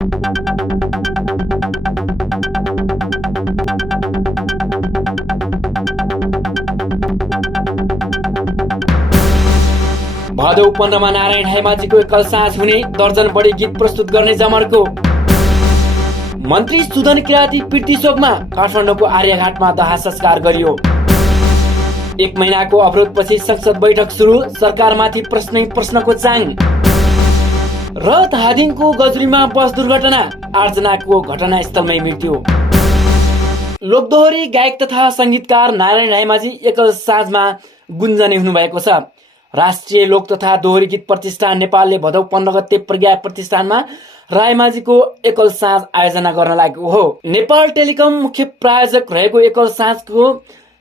भदौ 15 मा नारायण हाइमाझीको एकल साँझ हुने, दर्जन बढी गीत प्रस्तुत गर्ने जमर्को। मन्त्री सुदन किराती पृथ्वीशोकमा काठमाडौँको आर्यघाटमा दाह संस्कार गरियो। 1 महिनाको अवरोधपछि संसद बैठक सुरु, सरकारमाथि प्रश्नै प्रश्नको चाङ। र धादिङको गजुरीमा बस दुर्घटना, 8 जनाको घटनास्थलमै मृत्यु। लोकदोहोरी गायक तथा संगीतकार नारायण हाइमाझी एकल साँझमा गुन्जने हुनुभएको छ। राष्ट्रिय लोक तथा दोहोरी गीत प्रतिष्ठान नेपालले भदौ 15 गते प्रज्ञा प्रतिष्ठानमा रायमाझीको एकल साँझ आयोजना गर्न लागेको हो। नेपाल टेलिकम मुख्य प्रायोजक रहेको एकल साँझको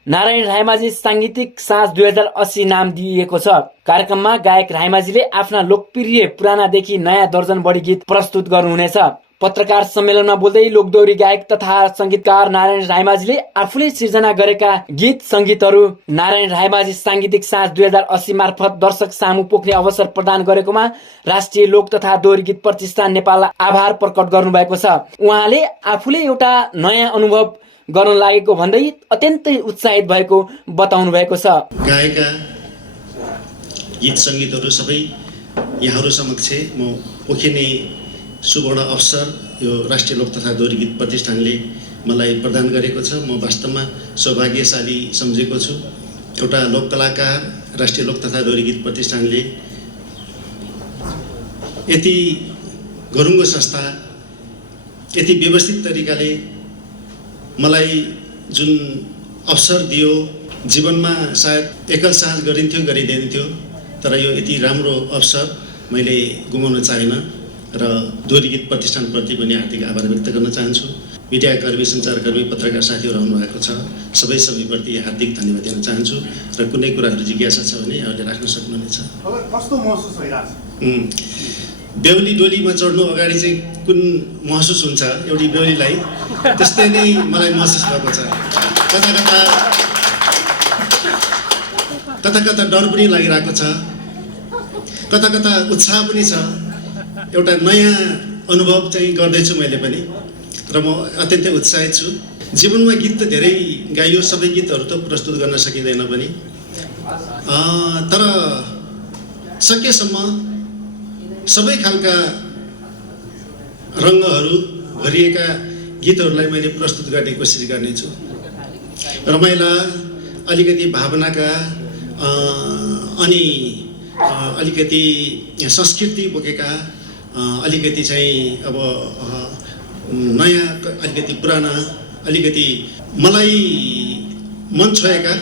नारायण रायमाझी सांगीतिक साँझ 2080 नाम दिइएको छ। कार्यक्रममा गायक रायमाझीले आफ्ना लोकप्रिय पुरानादेखि नयाँ दर्जन बढी गीत प्रस्तुत गर्नुहुनेछ। पत्रकार सम्मेलनमा बोल्दै लोकदोहोरी गायक तथा संगीतकार नारायण रायमाझीले आफूले सिर्जना गरेका गीत संगीतहरू नारायण रायमाझी सांगीतिक साँझ 2080 मार्फत दर्शक सामु पोख्ने अवसर प्रदान गरेकोमा राष्ट्रिय लोक तथा दोहोरी गीत प्रतिष्ठान नेपाललाई आभार प्रकट गर्नुभएको छ। उहाँले आफूले एउटा नयाँ अनुभव गर्न लागेको भन्दै अत्यन्तै उत्साहित भएको बताउनु भएको छ। गाएका गीत संगीतहरू सबै यहाँहरू समक्ष म पोखिने सुवर्ण अवसर यो राष्ट्रिय लोक तथा दोहोरी गीत प्रतिष्ठानले मलाई प्रदान गरेको छ। म वास्तवमा सौभाग्यशाली सम्झेको छु। एउटा लोक कलाकार राष्ट्रिय लोक तथा दोहोरी गीत प्रतिष्ठानले यति गरुङ्गो संस्था यति व्यवस्थित तरिकाले मलाई जुन अवसर दियो, जीवनमा सायद एकल साँझ गरिदिन्थ्यो, तर यो यति राम्रो अवसर मैले गुमाउन चाहेन र दोहोरी गीत प्रतिष्ठानप्रति पनि हार्दिक आभार व्यक्त गर्न चाहन्छु। मिडियाकर्मी, सञ्चारकर्मी, पत्रकार साथीहरू आउनु भएको छ, सबैप्रति हार्दिक धन्यवाद दिन चाहन्छु र कुनै कुराहरू जिज्ञासा छ भने यहाँहरूले राख्न सक्नुहुनेछ। कस्तो महसुस भइरहेछ? बेहुली डोलीमा चढ्नु अगाडि चाहिँ कुन महसुस हुन्छ एउटी बेहुलीलाई, त्यस्तै नै मलाई महसुस भएको छ। कता कता डर पनि लागिरहेको छ, कता कता उत्साह पनि छ। एउटा नयाँ अनुभव चाहिँ गर्दैछु मैले पनि र म अत्यन्तै उत्साहित छु। जीवनमा गीत त धेरै गाइयो, सबै गीतहरू त प्रस्तुत गर्न सकिँदैन पनि, तर सकेसम्म सबै खालका रङ्गहरू भरिएका गीतहरूलाई मैले प्रस्तुत गर्ने कोसिस गर्नेछु। रमाइला, अलिकति भावनाका अनि अलिकति संस्कृति बोकेका, अलिकति चाहिँ अब नयाँ, अलिकति पुराना, अलिकति मलाई मन छोएका,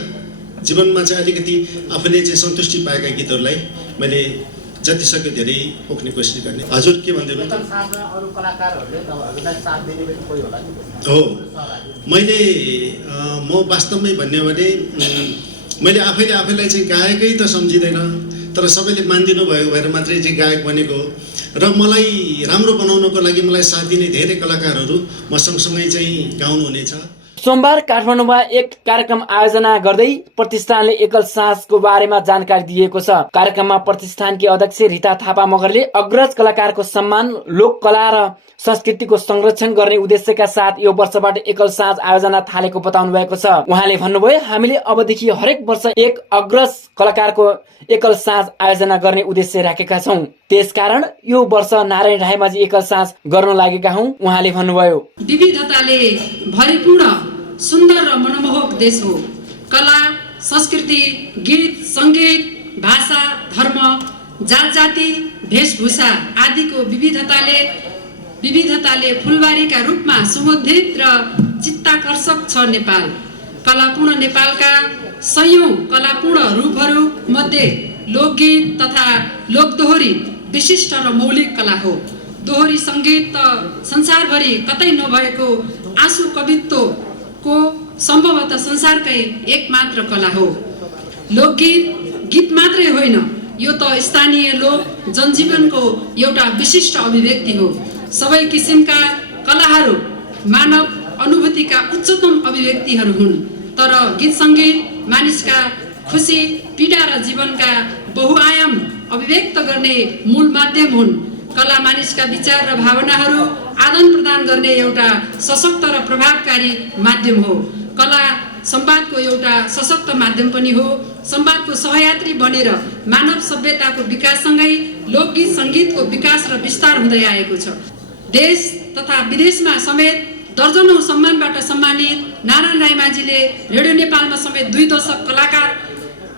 जीवनमा चाहिँ अलिकति आफूले चाहिँ सन्तुष्टि पाएका गीतहरूलाई मैले जति सक्यो धेरै पोख्ने कोसिस गर्ने। हजुर के भन्दै हुनुहुन्छ? हो, मैले म वास्तवमै भन्ने हो भने मैले आफैलाई चाहिँ गायकै त सम्झिँदैन, तर सबैले मानिदिनु भएको भएर मात्रै चाहिँ गायक बनेको र मलाई राम्रो बनाउनको लागि मलाई साथ दिने धेरै कलाकारहरू म सँगसँगै चाहिँ गाउनुहुनेछ। सोमबार काठमाडौँमा एक कार्यक्रम आयोजना गर्दै प्रतिष्ठानले एकल साँझको बारेमा जानकारी दिएको छ। कार्यक्रममा प्रतिष्ठानकी अध्यक्ष रिता थापा मगरले अग्रज कलाकारको सम्मान, लोक कला र संस्कृतिको संरक्षण गर्ने उद्देश्यका साथ यो वर्षबाट एकल साँझ आयोजना थालेको बताउनु भएको छ। उहाँले भन्नुभयो, हामीले अबदेखि हरेक वर्ष एक अग्रज कलाकारको एकल साँझ आयोजना गर्ने उद्देश्य राखेका छौँ। त्यसकारण यो वर्ष नारायण रायमाझी एकल साँझ गर्न लागेका हौँ। उहाँले भन्नुभयो, विविधताले भरिपूर्ण सुन्दर र मनमोहक देश हो। कला, संस्कृति, गीत, संगीत, भाषा, धर्म, जात जाति, वेशभूषा आदिको विविधताले फुलबारीका रूपमा सुगन्धित र चित्ताकर्षक छ नेपाल। कलापूर्ण नेपालका सयौं कलापूर्ण रूपहरू मध्ये लोकगीत तथा लोकदोहोरी विशिष्ट र मौलिक कला हो। दोहोरी संगीत त संसारभरि कतै नभएको आँसु कवित्वको सम्भवतः संसारकै एकमात्र कला हो। लोकगीत गीत मात्रै होइन, यो त स्थानीय लोक जनजीवनको एउटा विशिष्ट अभिव्यक्ति हो। सबै किसिमका कलाहरू मानव अनुभूतिका उच्चतम अभिव्यक्तिहरू हुन्, तर गीत संगीत मानिसका खुसी, पीडा र जीवनका बहुआयाम अभिव्यक्त गर्ने मूल माध्यम हुन्। कला मानिसका विचार र भावनाहरू आदान प्रदान गर्ने एउटा सशक्त र प्रभावकारी माध्यम हो। कला संवादको एउटा सशक्त माध्यम पनि हो। संवादको सहयात्री बनेर मानव सभ्यताको विकाससँगै लोकगीत सङ्गीतको विकास र विस्तार हुँदै आएको छ। देश तथा विदेशमा समेत दर्जनौं सम्मानबाट सम्मानित नारायण रायमाझीले रेडियो नेपालमा समेत 2 दशक कलाकार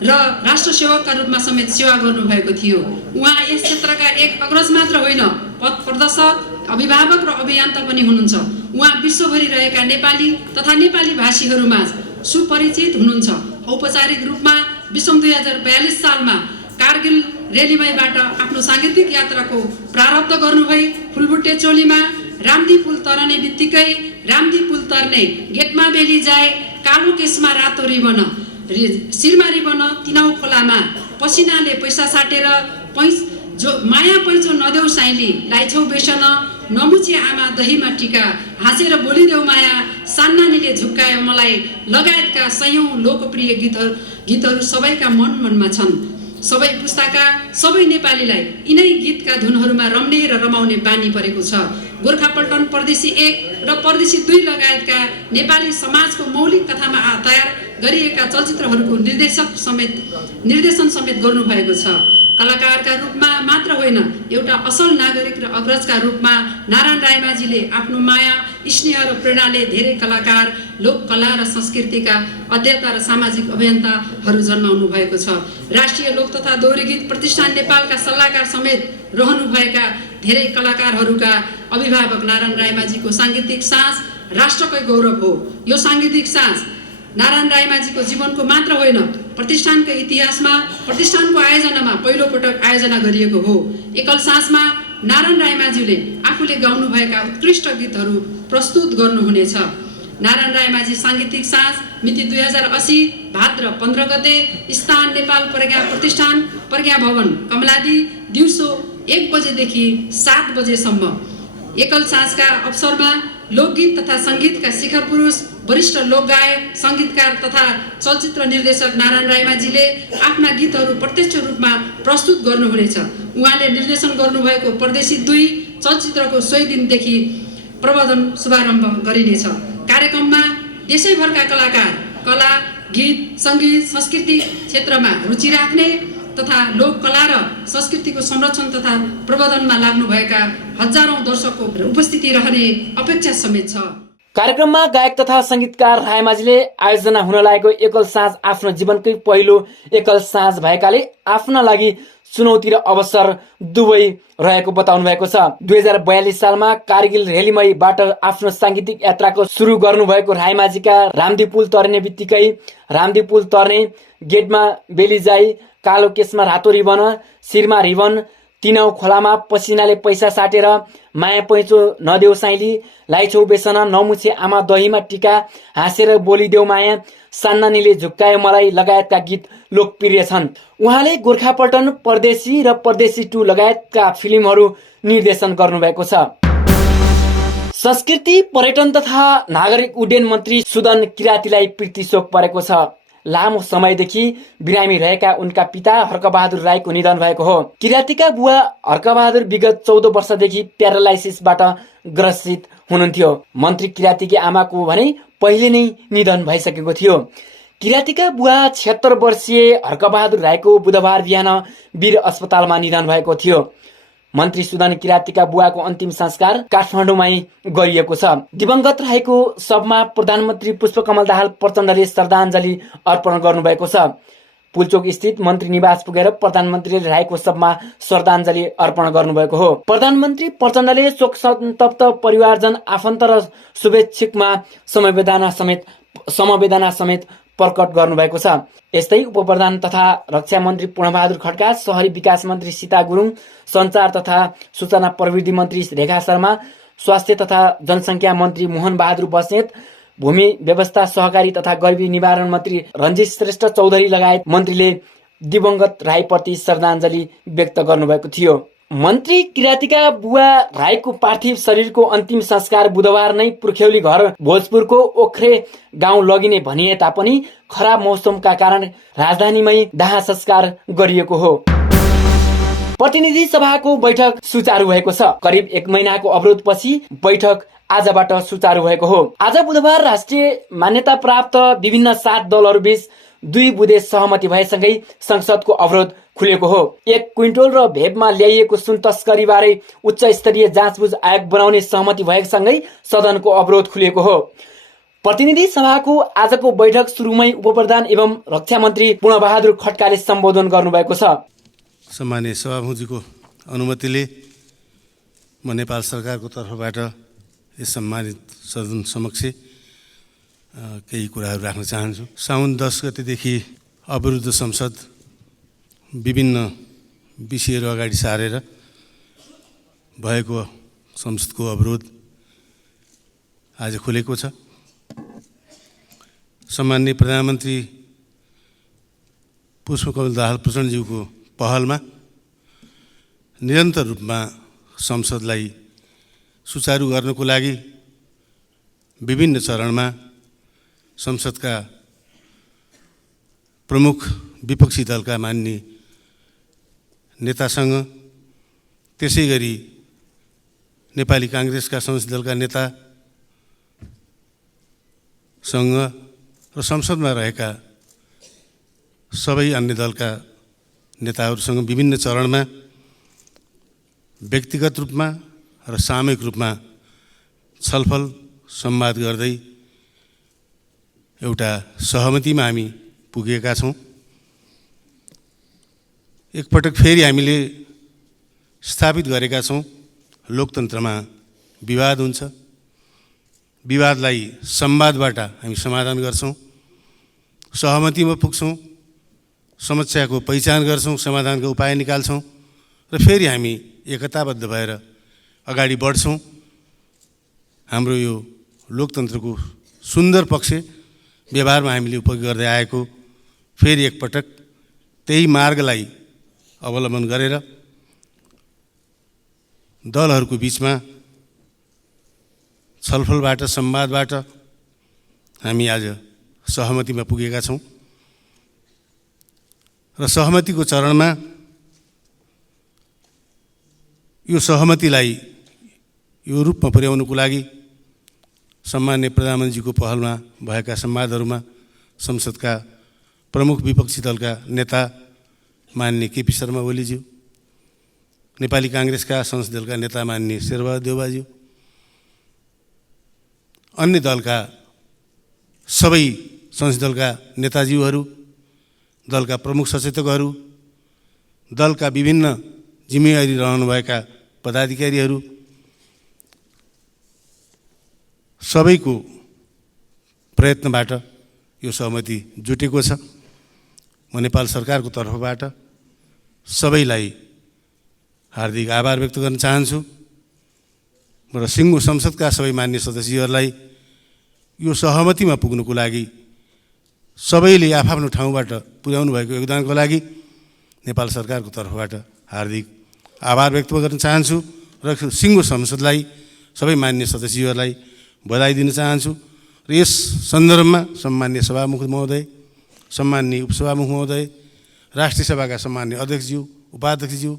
र राष्ट्र सेवकका रूपमा समेत सेवा गर्नुभएको थियो। उहाँ यस क्षेत्रका एक अग्रज मात्र होइन, पथ प्रदर्शक, अभिभावक र अभियन्ता पनि हुनुहुन्छ। उहाँ विश्वभरि रहेका नेपाली तथा नेपाली भाषीहरूमा सुपरिचित हुनुहुन्छ। औपचारिक रूपमा विषम 2042 सालमा कारगिल रेलीमैबाट आफ्नो साङ्गीतिक यात्राको प्रारब्ध गर्नुभई फुलबुट्टे चोलीमा रामदी पुल तरने बित्तिकै रामदी पुल तर्ने गेटमा बेली जाए कालो केसमा रातो रिबन शिरमा रिबन तिनाउ खोलामा पसिनाले पैसा साटेर जो माया पैँचो नदेऊ साइली लाइछौ बेसन नमुची आमा दहीमा टिका हाँसेर बोलिदेऊ माया सान्नानीले झुक्कायो मलाई लगायतका सयौं लोकप्रिय गीतहरू सबैका मनमा छन्। सबै पुस्ताका सबै नेपालीलाई यिनै गीतका धुनहरूमा रम्ने र रमाउने बानी परेको छ। गोर्खापल्टन परदेशी 1 र परदेशी 2 लगायतका नेपाली समाजको मौलिक कथामा तयार गरिएका चलचित्रहरूको निर्देशन समेत गर्नुभएको छ। कलाकारका रूपमा मात्र होइन, एउटा असल नागरिक र अग्रजका रूपमा नारायण रायमाझीले आफ्नो माया, स्नेह र प्रेरणाले धेरै कलाकार, लोककला र संस्कृतिका अध्येता र सामाजिक अभियन्ताहरू जन्माउनु भएको छ। राष्ट्रिय लोक तथा दोहोरी गीत प्रतिष्ठान नेपालका सल्लाहकार समेत रहनुभएका धेरै कलाकारहरूका अभिभावक नारायण रायमाझीको साङ्गीतिक साँझ राष्ट्रकै गौरव हो। यो साङ्गीतिक साँझ नारायण रायमाझीको जीवनको मात्र होइन, प्रतिष्ठानको इतिहासमा प्रतिष्ठानको आयोजनामा पहिलो पटक आयोजना गरिएको हो। एकल साँझमा नारायण रायमाझीले आफूले गाउनुभएका उत्कृष्ट गीतहरू प्रस्तुत गर्नुहुनेछ। नारायण रायमाझी साङ्गीतिक साँझ मिति 2080 भाद्र 15 गते स्थान नेपाल प्रज्ञा प्रतिष्ठान प्रज्ञा भवन कमलादी दिउँसो 1 बजेदेखि 7 बजेसम्म। एकल साँझका अवसरमा लोकगीत तथा सङ्गीतका शिखर पुरुष वरिष्ठ लोकगायक, सङ्गीतकार तथा चलचित्र निर्देशक नारायण रायमाझीले आफ्ना गीतहरू प्रत्यक्ष रूपमा प्रस्तुत गर्नुहुनेछ। उहाँले निर्देशन गर्नुभएको परदेशी 2 चलचित्रको 100 दिनदेखि प्रवर्धन शुभारम्भ गरिनेछ। कार्यक्रममा देशैभरका कलाकार कला, गीत, सङ्गीत, संस्कृति क्षेत्रमा रुचि राख्ने तथा लोककला र संस्कृतिको संरक्षण तथा प्रवर्धनमा लाग्नुभएका हजारौं दर्शकको उपस्थिति रहने अपेक्षा समेत छ। कार्यक्रममा गायक तथा संगीतकार रायमाझीले आयोजना हुन लागेको एकल साँझ आफ्नो जीवनकै पहिलो एकल साँझ भएकाले आफ्ना लागि चुनौती र अवसर दुवै रहेको बताउनु भएको छ। 2042 सालमा कारगिल रेलीमैबाट आफ्नो साङ्गीतिक यात्राको सुरु गर्नुभएको रायमाझीका रामदी पुल तर्ने बित्तिकै रामदी पुल तर्ने गेटमा बेली जाई कालो केसमा रातो रिबन शिरमा रिबन तिनाउ खोलामा पसिनाले पैसा साटेर माया पैँचो नदेऊ साइली लाइछौ बेसन नमुछे आमा दहीमा टिका हाँसेर बोलिदेऊ माया सान्नानीले झुक्कायो मलाई लगायतका गीत लोकप्रिय छन्। उहाँले गोर्खापल्टन परदेशी र परदेशी 2 लगायतका फिल्महरू निर्देशन गर्नुभएको छ। संस्कृति, पर्यटन तथा नागरिक उड्डयन मन्त्री सुदन किरातीलाई प्रीतिशोक परेको छ। लामो समयदेखि बिरामी रहेका उनका पिता हर्कबहादुर राईको निधन भएको हो। किरातीका बुवा हर्कबहादुर विगत 14 वर्षदेखि प्यारालाइसिसबाट ग्रसित हुनुहुन्थ्यो। मन्त्री किरातीकी आमाको भने पहिले नै निधन भइसकेको थियो। किरातीका बुवा 76 वर्षीय हर्कबहादुर राईको बुधबार बिहान वीर अस्पतालमा निधन भएको थियो। मन्त्री सुदन किरातीका बुवाको अन्तिम संस्कार काठमाडौँमै गरिएको छ। दिवंगत राईको शवमा प्रधानमन्त्री पुष्पकमल दाहाल प्रचण्डले श्रद्धाञ्जली अर्पण गर्नुभएको छ। पुलचोक स्थित मन्त्री निवास पुगेर प्रधानमन्त्रीले राईको शवमा श्रद्धाञ्जली अर्पण गर्नुभएको हो। प्रधानमन्त्री प्रचण्डले शोक सन्तप्त परिवारजन, आफन्त र शुभेच्छुकमा समवेदना समेत प्रकट गर्नुभएको छ। यस्तै उपप्रधान तथा रक्षा मन्त्री पूर्णबहादुर खड्का, शहरी विकास मन्त्री सीता गुरुङ, सञ्चार तथा सूचना प्रविधि मन्त्री रेखा शर्मा, स्वास्थ्य तथा जनसङ्ख्या मन्त्री मोहन बहादुर बस्नेत, भूमि व्यवस्था सहकारी तथा गरिबी निवारण मन्त्री रञ्जित श्रेष्ठ चौधरी लगायत मन्त्रीले दिवंगत राईप्रति श्रद्धाञ्जली व्यक्त गर्नुभएको थियो। मन्त्री किरातीका बुवा राईको पार्थिव शरीरको अन्तिम संस्कार बुधबार नै पुर्ख्यौली घर भोजपुरको ओख्रे गाउँ लगिने भनिए तापनि खराब मौसमका कारण राजधानीमै दाह संस्कार गरिएको हो। प्रतिनिधि सभाको बैठक सुचारू भएको छ। करिब 1 महिनाको अवरोधपछि बैठक आजबाट सुचारू भएको हो। आज बुधबार राष्ट्रिय मान्यता प्राप्त विभिन्न 7 दलहरू बीच 2 बुँदे सहमति भएसँगै संसदको अवरोध खुलेको हो। 1 क्विन्टल र भेबमा ल्याइएको सुन तस्करी बारे उच्च स्तरीय जाँचबुझ आयोग बनाउने सहमति भएसँगै सदनको अवरोध खुलेको हो। प्रतिनिधि सभाको आजको बैठक सुरुमै उपप्रधान एवं रक्षा मन्त्री पूर्णबहादुर खड्काले सम्बोधन गर्नुभएको छ। सम्माननीय सभामुखजीको अनुमतिले म नेपाल सरकारको तर्फबाट यस सम्मानित सदन समक्ष केही कुराहरू राख्न चाहन्छु। साउन 10 गतेदेखि अवरुद्ध संसद विभिन्न विषयहरू अगाडि सारेर भएको संसदको अवरोध आज खुलेको छ। सम्माननीय प्रधानमन्त्री पुष्पकमल दाहाल प्रचण्डज्यूको पहलमा निरन्तर रूपमा संसदलाई सुचारू गर्नको लागि विभिन्न चरणमा संसदका प्रमुख विपक्षी दलका मान्य नेतासँग, त्यसै गरी नेपाली कांग्रेसका संसदीय दलका नेतासँग र संसदमा रहेका सबै अन्य दलका नेताहरूसँग विभिन्न चरणमा व्यक्तिगत रूपमा र सामूहिक रूपमा छलफल संवाद गर्दै एउटा सहमतिमा हामी पुगेका छौँ। एकपटक फेरि हामीले स्थापित गरेका छौँ, लोकतन्त्रमा विवाद हुन्छ, विवादलाई संवादबाट हामी समाधान गर्छौँ, सहमतिमा पुग्छौँ, समस्याको पहिचान गर्छौँ, समाधानको उपाय निकाल्छौँ र फेरि हामी एकताबद्ध भएर अगाडि बढ्छौँ। हाम्रो यो लोकतन्त्रको सुन्दर पक्ष व्यवहारमा हामीले उपयोग गर्दै आएको फेरि एकपटक त्यही मार्गलाई अवलम्बन गरेर दलहरूको बीचमा छलफलबाट संवादबाट हामी आज सहमतिमा पुगेका छौँ र सहमतिको चरणमा यो सहमतिलाई यो रूपमा पुर्याउनुको लागि सम्माननीय प्रधानमन्त्रीको पहलमा भएका संवादहरूमा संसदका प्रमुख विपक्षी दलका नेता माननीय केपी शर्मा ओलीज्यू, नेपाली कांग्रेसका संसदीय दलका नेता माननीय शेरबहादुर देउवाज्यू, अन्य दलका सबै संसदीय दलका नेताज्यूहरू, दलका प्रमुख सचेतकहरू, दलका विभिन्न जिम्मेवारी रहनुभएका पदाधिकारीहरू सबैको प्रयत्नबाट यो सहमति जुटेको छ। म नेपाल सरकारको तर्फबाट सबैलाई हार्दिक आभार व्यक्त गर्न चाहन्छु र सिङ्गो संसदका सबै मान्य सदस्यहरूलाई यो सहमतिमा पुग्नुको लागि सबैले आफ्नो ठाउँबाट पुर्याउनु भएको योगदानको लागि नेपाल सरकारको तर्फबाट हार्दिक आभार व्यक्त गर्न चाहन्छु र सिङ्गो संसदलाई सबै मान्य सदस्यहरूलाई बधाई दिन चाहन्छु र यस सन्दर्भमा सम्माननीय सभामुख महोदय, सम्माननीय उपसभामुख महोदय, राष्ट्रिय सभाका सम्माननीय अध्यक्षज्यू, उपाध्यक्षज्यू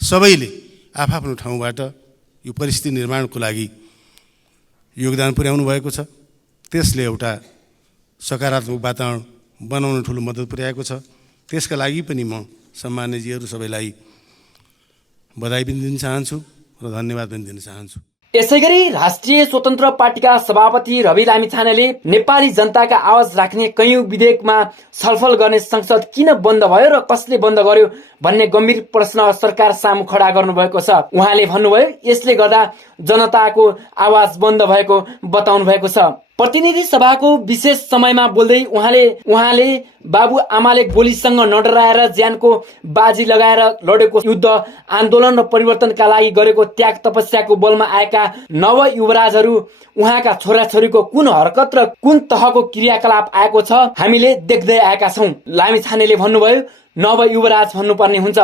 सबैले आफ्नो ठाउँबाट यो परिस्थिति निर्माणको लागि योगदान पुर्याउनु भएको छ। त्यसले एउटा सकारात्मक वातावरण बनाउन ठुलो मद्दत पुर्याएको छ। त्यसका लागि पनि म सम्माननीयजीहरू सबैलाई बधाई पनि दिन चाहन्छु र धन्यवाद पनि दिन चाहन्छु। यसैगरी राष्ट्रिय स्वतन्त्र पार्टीका सभापति रवि लामिछानेले नेपाली जनताका आवाज राख्ने कैयौं विधेयकमा छलफल गर्ने संसद किन बन्द भयो र कसले बन्द गर्यो भन्ने गम्भीर प्रश्न सरकार सामु खडा गर्नुभएको छ। उहाँले भन्नुभयो, यसले गर्दा जनताको आवाज बन्द भएको बताउनु भएको छ। प्रतिनिधि सभाको विशेष समयमा बोल्दै उहाँले बाबु आमाले गोलीसँग नडराएर ज्यानको बाजी लगाएर लडेको युद्ध, आन्दोलन र परिवर्तनका लागि गरेको त्याग तपस्याको बलमा आएका नव युवराजहरू, उहाँका छोराछोरीको कुन हरकत र कुन तहको क्रियाकलाप आएको छ हामीले देख्दै आएका छौं। लामिछानेले भन्नुभयो, नव युवराज भन्नुपर्ने हुन्छ,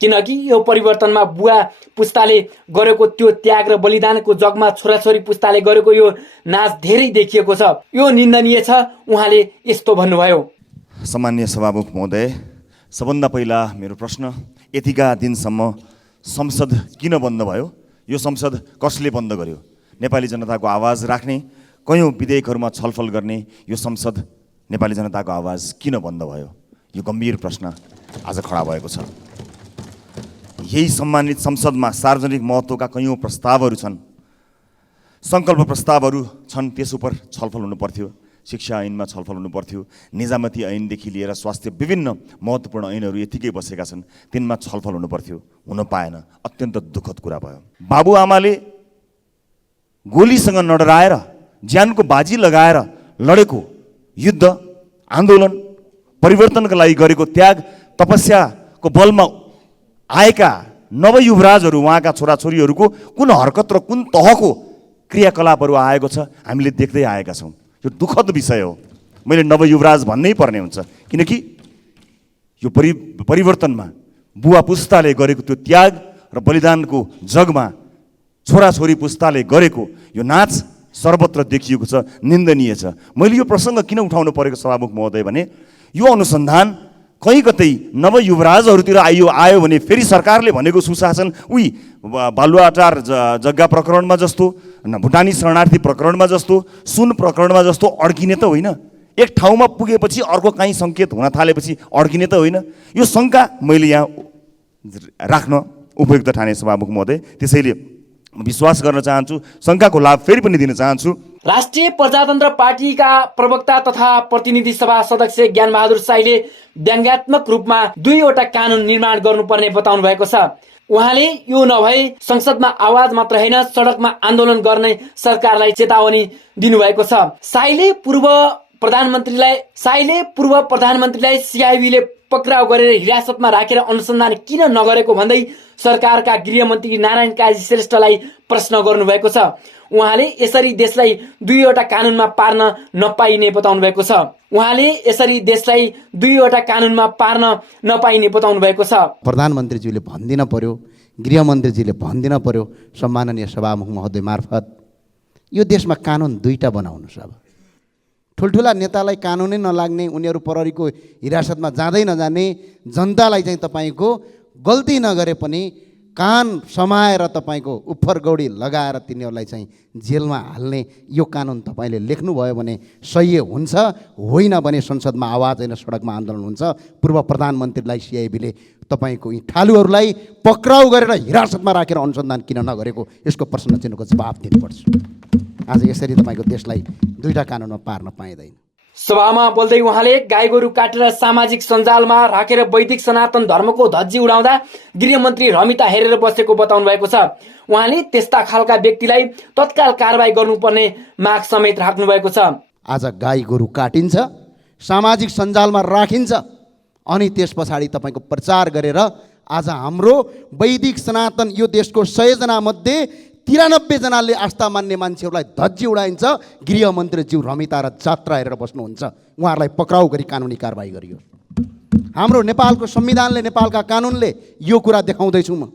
किनकि यो परिवर्तनमा बुवा पुस्ताले गरेको त्यो त्याग र बलिदानको जगमा छोराछोरी पुस्ताले गरेको यो नाच धेरै देखिएको छ। यो निन्दनीय छ, उहाँले यस्तो भन्नुभयो। सम्माननीय सभामुख महोदय, सबभन्दा पहिला मेरो प्रश्न, यतिका दिनसम्म संसद किन बन्द भयो? यो संसद कसले बन्द गर्यो? नेपाली जनताको आवाज राख्ने, कयौँ विधेयकहरूमा छलफल गर्ने यो संसद नेपाली जनताको आवाज किन बन्द भयो? यो गम्भीर प्रश्न आज खडा भएको छ। यही सम्मानित संसदमा सार्वजनिक महत्त्वका कयौँ प्रस्तावहरू छन्, सङ्कल्प प्रस्तावहरू छन्, त्यस उप छलफल हुनु पर्थ्यो। शिक्षा ऐनमा छलफल हुनु पर्थ्यो, निजामती ऐनदेखि लिएर स्वास्थ्य विभिन्न महत्त्वपूर्ण ऐनहरू यतिकै बसेका छन्, तिनमा छलफल हुनु पर्थ्यो, हुन पाएन। अत्यन्त दुःखद कुरा भयो। बाबुआमाले गोलीसँग नडराएर ज्यानको बाजी लगाएर लडेको युद्ध, आन्दोलन, परिवर्तनका लागि गरेको त्याग, तपस्याको बलमा आएका नवयुवराजहरू, उहाँका छोराछोरीहरूको कुन हरकत र कुन तहको क्रियाकलापहरू आएको छ हामीले देख्दै आएका छौँ। यो दुःखद विषय हो। मैले नवयुवराज भन्नै पर्ने हुन्छ, किनकि यो परिवर्तनमा बुवा पुस्ताले गरेको त्यो त्याग र बलिदानको जगमा छोराछोरी पुस्ताले गरेको यो नाच सर्वत्र देखिएको छ, निन्दनीय छ। मैले यो प्रसङ्ग किन उठाउनु परेको सभामुख महोदय भने, यो अनुसन्धान कहीँ कतै नवयुवराजहरूतिर आयो भने फेरि सरकारले भनेको सुशासन उही बालुवाटार जग्गा प्रकरणमा जस्तो, भुटानी शरणार्थी प्रकरणमा जस्तो, सुन प्रकरणमा जस्तो अड्किने त होइन। एक ठाउँमा पुगेपछि अर्को काहीँ सङ्केत हुन थालेपछि अड्किने त होइन। यो शङ्का मैले यहाँ राख्न उपयुक्त ठाने सभामुख महोदय। त्यसैले विश्वास गर्न चाहन्छु, शङ्काको लाभ फेरि पनि दिन चाहन्छु। राष्ट्रिय प्रजातन्त्र पार्टीका प्रवक्ता तथा प्रतिनिधि सभा सदस्य ज्ञानबहादुर साईले व्यङ्ग्यात्मक रूपमा 2वटा कानुन निर्माण गर्नुपर्ने बताउनु भएको छ। उहाँले यो नभए संसदमा आवाज मात्र होइन, सडकमा आन्दोलन गर्ने सरकारलाई चेतावनी दिनुभएको छ। साईले पूर्व प्रधानमन्त्रीलाई सिआइबीले पक्राउ गरेर हिरासतमा राखेर अनुसन्धान किन नगरेको भन्दै सरकारका गृहमन्त्री नारायण काजी श्रेष्ठलाई प्रश्न गर्नुभएको छ। उहाँले यसरी देशलाई 2वटा कानुनमा पार्न नपाइने बताउनु भएको छ। प्रधानमन्त्रीज्यूले भन्दिन पर्यो, गृहमन्त्रीजीले भन्दिन पर्यो, सम्माननीय सभामुख महोदय मार्फत यो देशमा कानुन 2टा बनाउनुहोस्। अब ठुल्ठुला नेतालाई कानुनै नलाग्ने, उनीहरू प्रहरीको हिरासतमा जाँदै नजाने, जनतालाई चाहिँ तपाईँको गल्ती नगरे पनि कान समाएर तपाईँको उफ्फरगौडी लगाएर तिनीहरूलाई चाहिँ जेलमा हाल्ने यो कानुन तपाईँले लेख्नुभयो भने सही हुन्छ, होइन भने संसदमा आवाज होइन सडकमा आन्दोलन हुन्छ। पूर्व प्रधानमन्त्रीलाई सिआइबीले तपाईँको यी ठालुहरूलाई पक्राउ गरेर हिरासतमा राखेर अनुसन्धान किन नगरेको, यसको प्रश्न चिन्हको जवाब दिनुपर्छ। आज यसरी तपाईँको देशलाई 2टा कानुनमा पार्न पाइँदैन। सभामा बोल्दै उहाँले गाई गोरु काटेर सामाजिक सञ्जालमा राखेर वैदिक सनातन धर्मको धज्जी उडाउँदा गृहमन्त्री रमिता हेरेर बसेको बताउनु भएको छ। उहाँले त्यस्ता खालका व्यक्तिलाई तत्काल कारबाही गर्नुपर्ने माग समेत राख्नु भएको छ। आज गाई गोरु काटिन्छ, सामाजिक सञ्जालमा राखिन्छ, अनि त्यस पछाडि तपाईँको प्रचार गरेर आज हाम्रो वैदिक सनातन यो देशको 100 जना मध्ये 93 जनाले आस्था मान्ने मान्छेहरूलाई धज्जी उडाइन्छ। गृहमन्त्रीज्यू रमिता र जात्रा हेरेर बस्नुहुन्छ, उहाँहरूलाई पक्राउ गरी कानुनी कारबाही गरियो। हाम्रो नेपालको संविधानले, नेपालका कानुनले यो कुरा देखाउँदैछु म।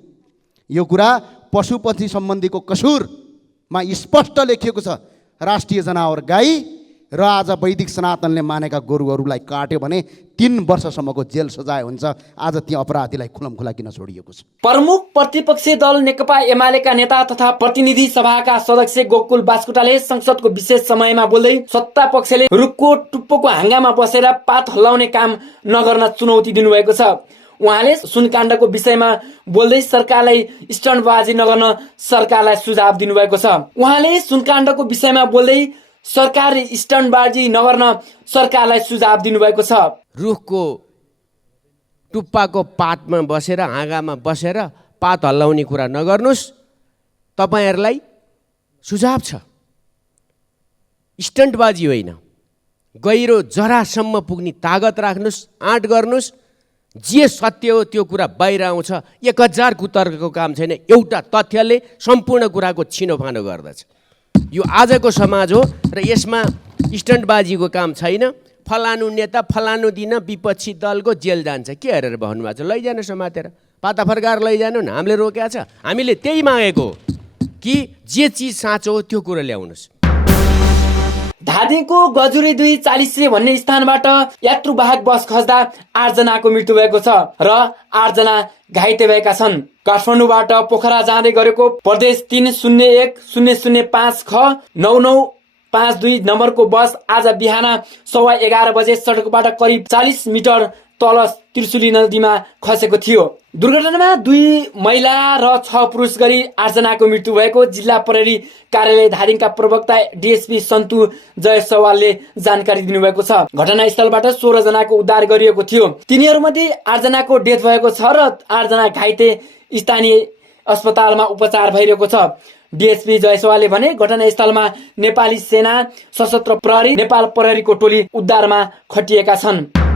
यो कुरा पशुपक्षी सम्बन्धीको कसुरमा स्पष्ट लेखिएको छ। राष्ट्रिय जनावर गाई र आज वैदिक सनातनले मानेका गोरुहरूलाई काट्यो भने 3 वर्षसम्मको जेल सजाय हुन्छ। आज ती अपराधीलाई खुलमखुला किन छोडिएको छ? प्रमुख प्रतिपक्षी दल नेकपा एमालेका नेता तथा प्रतिनिधि सभाका सदस्य गोकुल बास्कुटाले संसदको विशेष समयमा बोल्दै सत्ता पक्षले रुखको टुप्पोको हाँगामा बसेर पात हल्लाउने काम नगर्न चुनौती दिनुभएको छ। उहाँले सुनकाण्डको विषयमा बोल्दै सरकारलाई स्टन्टबाजी नगर्न सरकारलाई सुझाव दिनुभएको छ। रुखको टुप्पाको पातमा बसेर, हाँगामा बसेर पात हल्लाउने कुरा नगर्नुहोस्, तपाईँहरूलाई सुझाव छ। स्टन्टबाजी होइन, गहिरो जरासम्म पुग्ने तागत राख्नुहोस्, आँट गर्नुहोस्। जे सत्य हो त्यो कुरा बाहिर आउँछ। 1000 कुतर्कको काम छैन, एउटा तथ्यले सम्पूर्ण कुराको छिनोफानो गर्दछ। यो आजको समाज हो र यसमा स्टन्टबाजीको काम छैन। फलानु नेता फलानु दिन विपक्षी दलको जेल जान्छ, के हेरेर भन्नुभएको छ? लैजानु समातेर, पाता फर्काएर लैजानु न, हामीले रोकेका छ। हामीले त्यही मागेको कि जे चिज साँचो हो त्यो कुरो ल्याउनुहोस्। धादिङको गजुरी 240 भन्ने स्थानबाट यात्रुवाहक बस खस्दा 8 जनाको मृत्यु भएको छ र 8 जना घाइते भएका छन्। काठमाडौँबाट पोखरा जाँदै गरेको प्रदेश 301-005 ख 9952 नम्बरको बस आज बिहान 11:15 बजे सडकबाट करिब 40 मिटर तल त्रिशुली नदीमा खसेको थियो। दुर्घटनामा 2 महिला र 6 पुरुष गरी 8 जनाको मृत्यु भएको जिल्ला प्रहरी कार्यालय धादिङका प्रवक्ता डीएसपी सन्तु जयसवालले जानकारी दिनुभएको छ। घटनास्थलबाट 16 जनाको उद्धार गरिएको थियो। तिनीहरूमध्ये 8 जनाको डेथ भएको छ र 8 जना घाइते स्थानीय अस्पतालमा उपचार भइरहेको छ। डीएसपी जयसवालले भने घटनास्थलमा नेपाली सेना, सशस्त्र प्रहरी, नेपाल प्रहरीको टोली उद्धारमा खटिएका छन्।